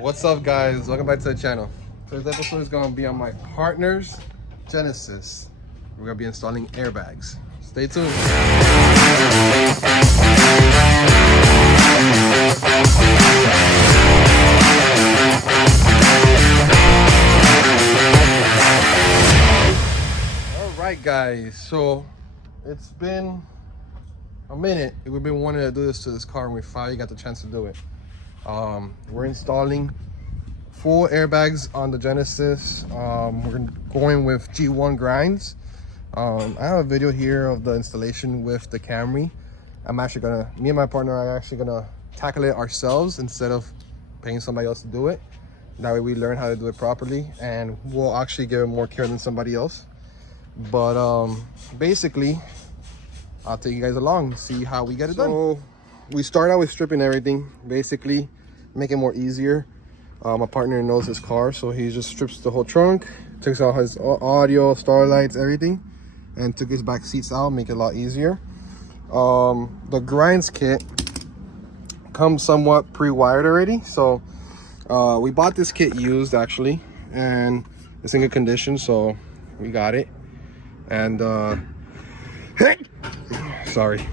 What's up, guys? Welcome back to the channel. Today's episode is going to be on my partner's Genesis. We're going to be installing airbags. Stay tuned. All right, guys. So it's been a minute. We've been wanting to do this to this car, and we finally got the chance to do it. We're installing full airbags on the Genesis. We're going with G1 grinds. I have a video here of the installation with the Camry. Me and my partner are actually gonna tackle it ourselves instead of paying somebody else to do it. That way we learn how to do it properly, and we'll actually give it more care than somebody else. But basically, I'll take you guys along, see how we get it done. So we start out with stripping everything, basically make it more easier. My partner knows his car, so he just strips the whole trunk, takes out his audio, starlights, everything, and took his back seats out, make it a lot easier. The grinds kit comes somewhat pre-wired already, so we bought this kit used actually, and it's in good condition, so we got it. And sorry,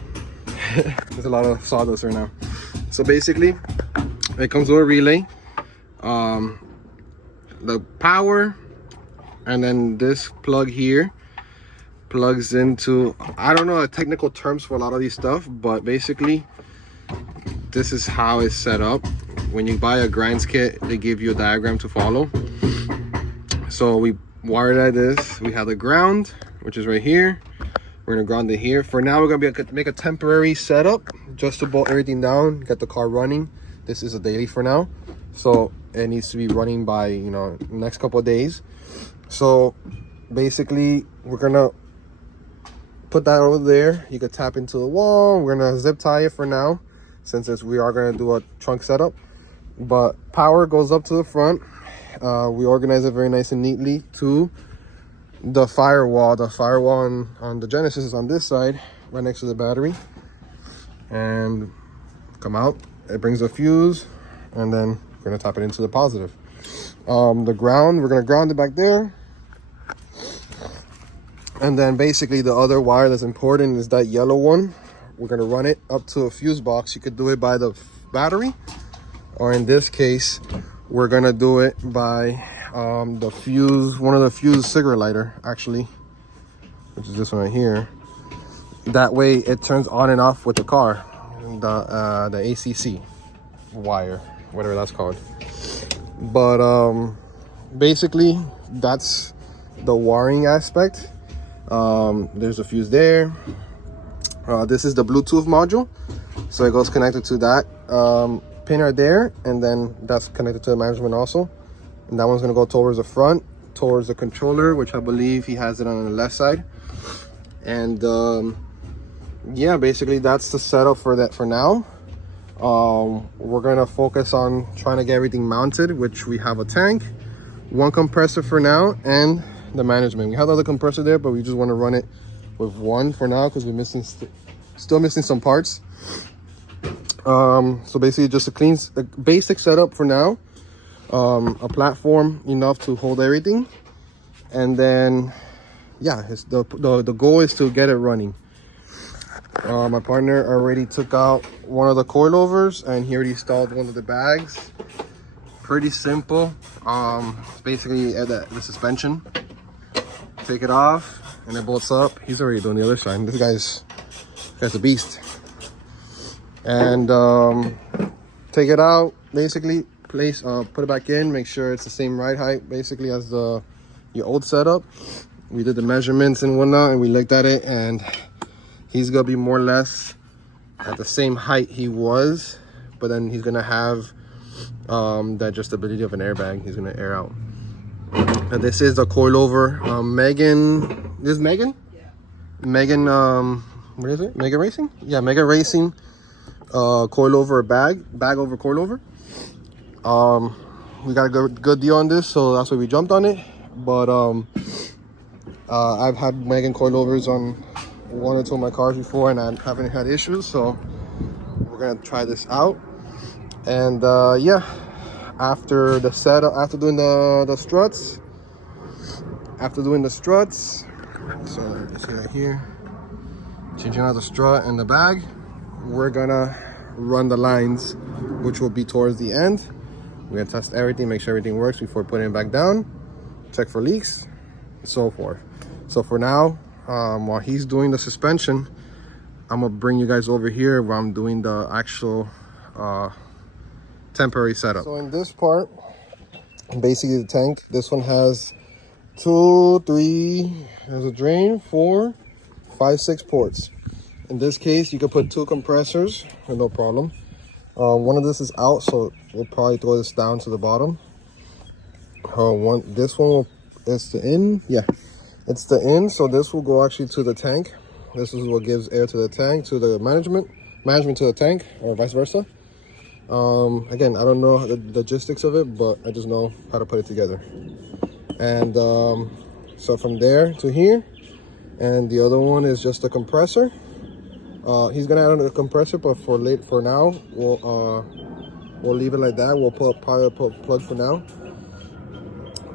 there's a lot of sawdust right now. So basically it comes with a relay, the power, and then this plug here plugs into, I don't know the technical terms for a lot of these stuff, but basically this is how it's set up. When you buy a grinds kit, they give you a diagram to follow. So we wired at this. We have the ground, which is right here. We're gonna ground it here. For now, we're gonna make a temporary setup just to bolt everything down, get the car running. This is a daily for now, so it needs to be running by, you know, next couple of days. So basically, we're gonna put that over there. You could tap into the wall. We're gonna zip tie it for now, since we are gonna do a trunk setup. But power goes up to the front. We organize it very nice and neatly to the firewall. The firewall on the Genesis is on this side, right next to the battery. And come out, it brings a fuse, and then we're gonna tap it into the positive. The ground, we're gonna ground it back there. And then basically the other wire that's important is that yellow one. We're gonna run it up to a fuse box. You could do it by the battery, or in this case, we're gonna do it by the fuse, one of the fuse cigarette lighter actually, which is this one right here. That way it turns on and off with the car, the ACC wire, whatever that's called. But basically that's the wiring aspect. There's a fuse there. This is the Bluetooth module, so it goes connected to that pin right there, and then that's connected to the management also. And that one's gonna go towards the front, towards the controller, which I believe he has it on the left side. And yeah, basically that's the setup for that for now. We're gonna focus on trying to get everything mounted, which we have a tank, one compressor for now, and the management. We have the other compressor there, but we just want to run it with one for now because we're still missing some parts. So basically just a basic setup for now. A platform enough to hold everything, and then yeah, the goal is to get it running. My partner already took out one of the coilovers, and he already installed one of the bags. Pretty simple. Basically the suspension, take it off and it bolts up. He's already doing the other side. This guy's a beast. And take it out, basically put it back in, make sure it's the same ride height basically as your old setup. We did the measurements and whatnot, and we looked at it, and he's gonna be more or less at the same height he was, but then he's gonna have the adjustability of an airbag. He's gonna air out. And this is the coilover Megan. This is Megan? Yeah. Megan, what is it? Mega Racing? Yeah, Mega Racing coilover bag over coilover. We got a good deal on this, so that's why we jumped on it. But I've had Megan coilovers on one or two of my cars before, and I haven't had issues, so we're gonna try this out. And yeah, after the setup, after doing the struts, so let's see right here, changing out the strut and the bag, we're gonna run the lines, which will be towards the end. We're gonna test everything, make sure everything works before putting it back down, check for leaks, and so forth. So for now, while he's doing the suspension, I'm gonna bring you guys over here where I'm doing the actual temporary setup. So in this part, basically the tank, this one has 2, 3, there's a drain, 4, 5, 6 ports. In this case, you can put 2 compressors with no problem. One of this is out, so we'll probably throw this down to the bottom. This one is the in, yeah, it's the in, so this will go actually to the tank. This is what gives air to the tank, to the management to the tank, or vice versa. Again, I don't know the logistics of it, but I just know how to put it together. And so from there to here, and the other one is just a compressor. He's gonna add a compressor, but for now, we'll leave it like that. We'll probably put a plug for now.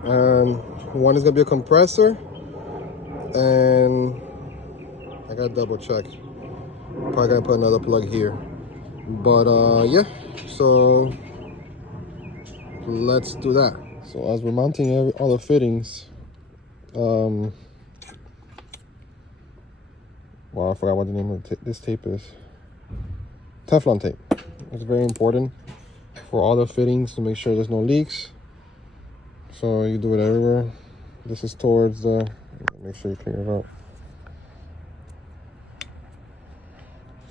And one is gonna be a compressor, and I gotta double check. Probably gonna put another plug here. But yeah, so let's do that. So as we're mounting all the fittings, wow, I forgot what the name of this tape is. Teflon tape. It's very important for all the fittings to make sure there's no leaks. So you do it everywhere. This is towards the, make sure you clean it out.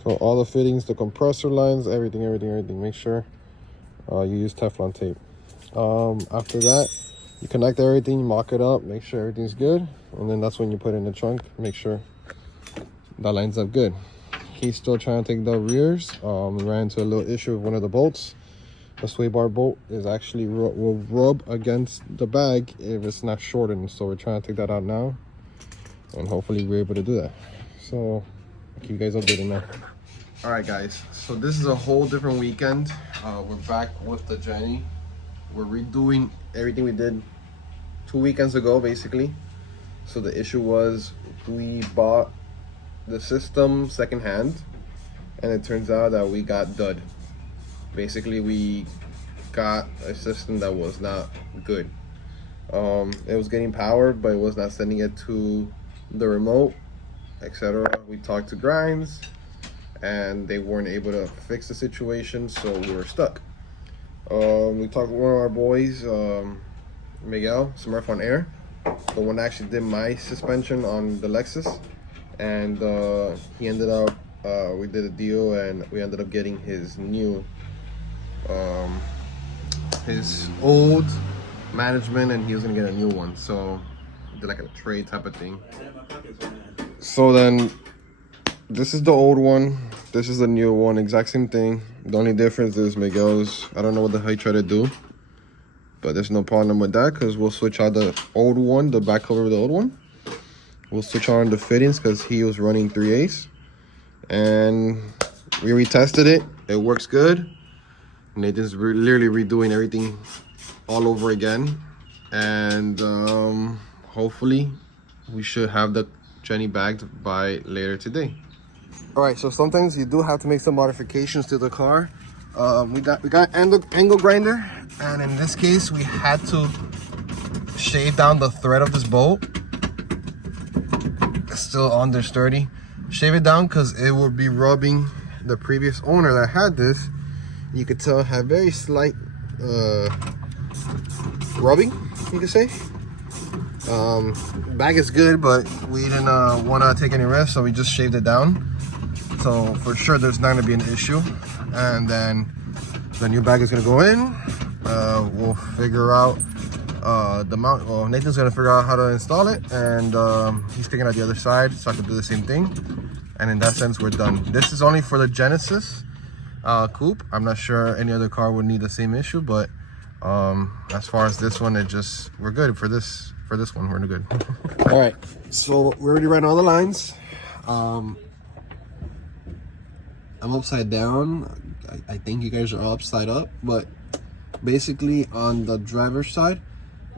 So all the fittings, the compressor lines, everything, make sure you use Teflon tape. After that, you connect everything, mock it up, make sure everything's good, and then that's when you put it in the trunk, make sure that lines up good. He's still trying to take the rears. We ran into a little issue with one of the bolts. The sway bar bolt is actually will rub against the bag if it's not shortened, so we're trying to take that out now, and hopefully we're able to do that. So I'll keep you guys updated now. All right, guys, so this is a whole different weekend. We're back with the Jenny. We're redoing everything we did 2 weekends ago, basically. So the issue was we bought the system secondhand, and it turns out that we got dud. Basically, we got a system that was not good. It was getting power, but it was not sending it to the remote, etc. We talked to Grinds, and they weren't able to fix the situation, so we were stuck. We talked to one of our boys, Miguel, Smurf on Air, the one that actually did my suspension on the Lexus, and he ended up, we did a deal, and we ended up getting his new, his old management, and he was gonna get a new one, so did like a trade type of thing. So then this is the old one, this is the new one, exact same thing. The only difference is Miguel's, I don't know what the hell he tried to do, but there's no problem with that, because we'll switch out the old one, the back cover of the old one. We'll switch on the fittings because he was running 3/8, and we retested it. It works good. Nathan's literally redoing everything all over again, and hopefully we should have the Jenny bagged by later today. All right, so sometimes you do have to make some modifications to the car. We got angle grinder, and in this case we had to shave down the thread of this bolt. It's still under sturdy. Shave it down because it will be rubbing the previous owner that had this. You could tell it had very slight rubbing, you could say. Bag is good, but we didn't want to take any risks, so we just shaved it down. So for sure there's not going to be an issue. And then the new bag is going to go in. We'll figure out the mount. Well, Nathan's going to figure out how to install it, and he's taking out the other side so I can do the same thing. And in that sense, we're done. This is only for the Genesis coupe. I'm not sure any other car would need the same issue, but as far as this one, we're good for this one. We're good. All right, so we already ran all the lines. I'm upside down. I think you guys are all upside up, but Basically, on the driver's side,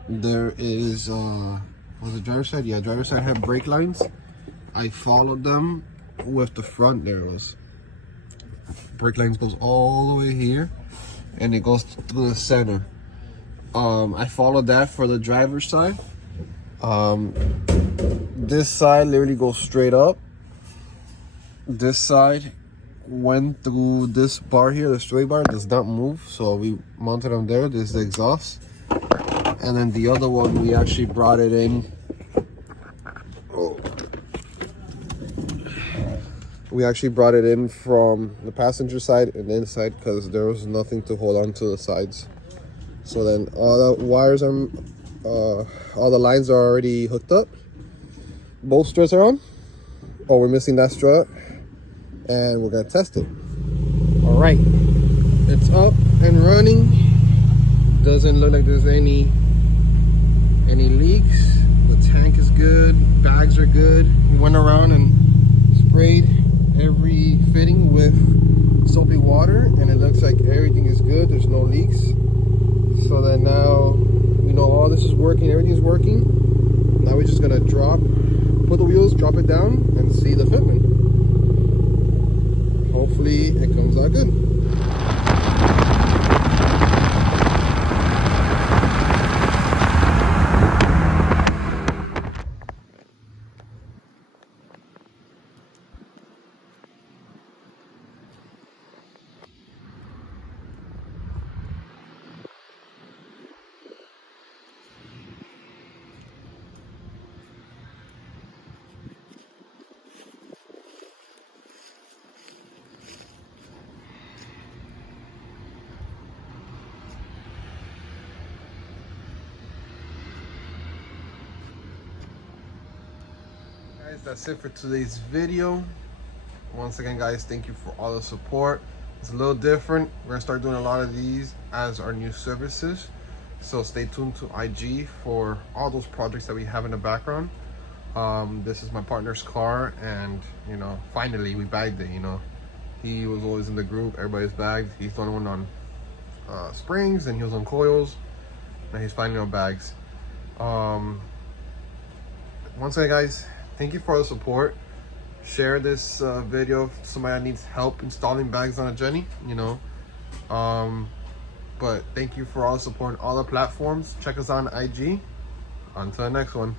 there is was the driver's side? Yeah, driver's side had brake lines. I followed them with the front. There it was. Brake lines goes all the way here, and it goes through the center. I followed that for the driver's side. This side literally goes straight up. This side went through this bar here, the straight bar does not move, so we mounted them there. This is the exhaust, and then the other one we actually brought it in. We actually brought it in from the passenger side and inside because there was nothing to hold on to the sides. So then all the wires are, all the lines are already hooked up. Both struts are on. Oh, we're missing that strut, and we're gonna test it. All right, it's up and running. Doesn't look like there's any leaks. The tank is good. Bags are good. We went around and sprayed every fitting with soapy water, and it looks like everything is good. There's no leaks. So then now we know all this is working, everything's working. Now we're just gonna put the wheels, drop it down, and see the fitment. Hopefully it comes out good. Guys, that's it for today's video. Once again, guys, thank you for all the support. It's a little different. We're gonna start doing a lot of these as our new services, so stay tuned to IG for all those projects that we have in the background. This is my partner's car, and you know, finally we bagged it. You know, he was always in the group, everybody's bagged. He's the only one on springs, and he was on coils. Now he's finally on bags. Once again, guys, thank you for the support. Share this video if somebody needs help installing bags on a Jenny, you know. But thank you for all the support on all the platforms. Check us out on IG. On to the next one.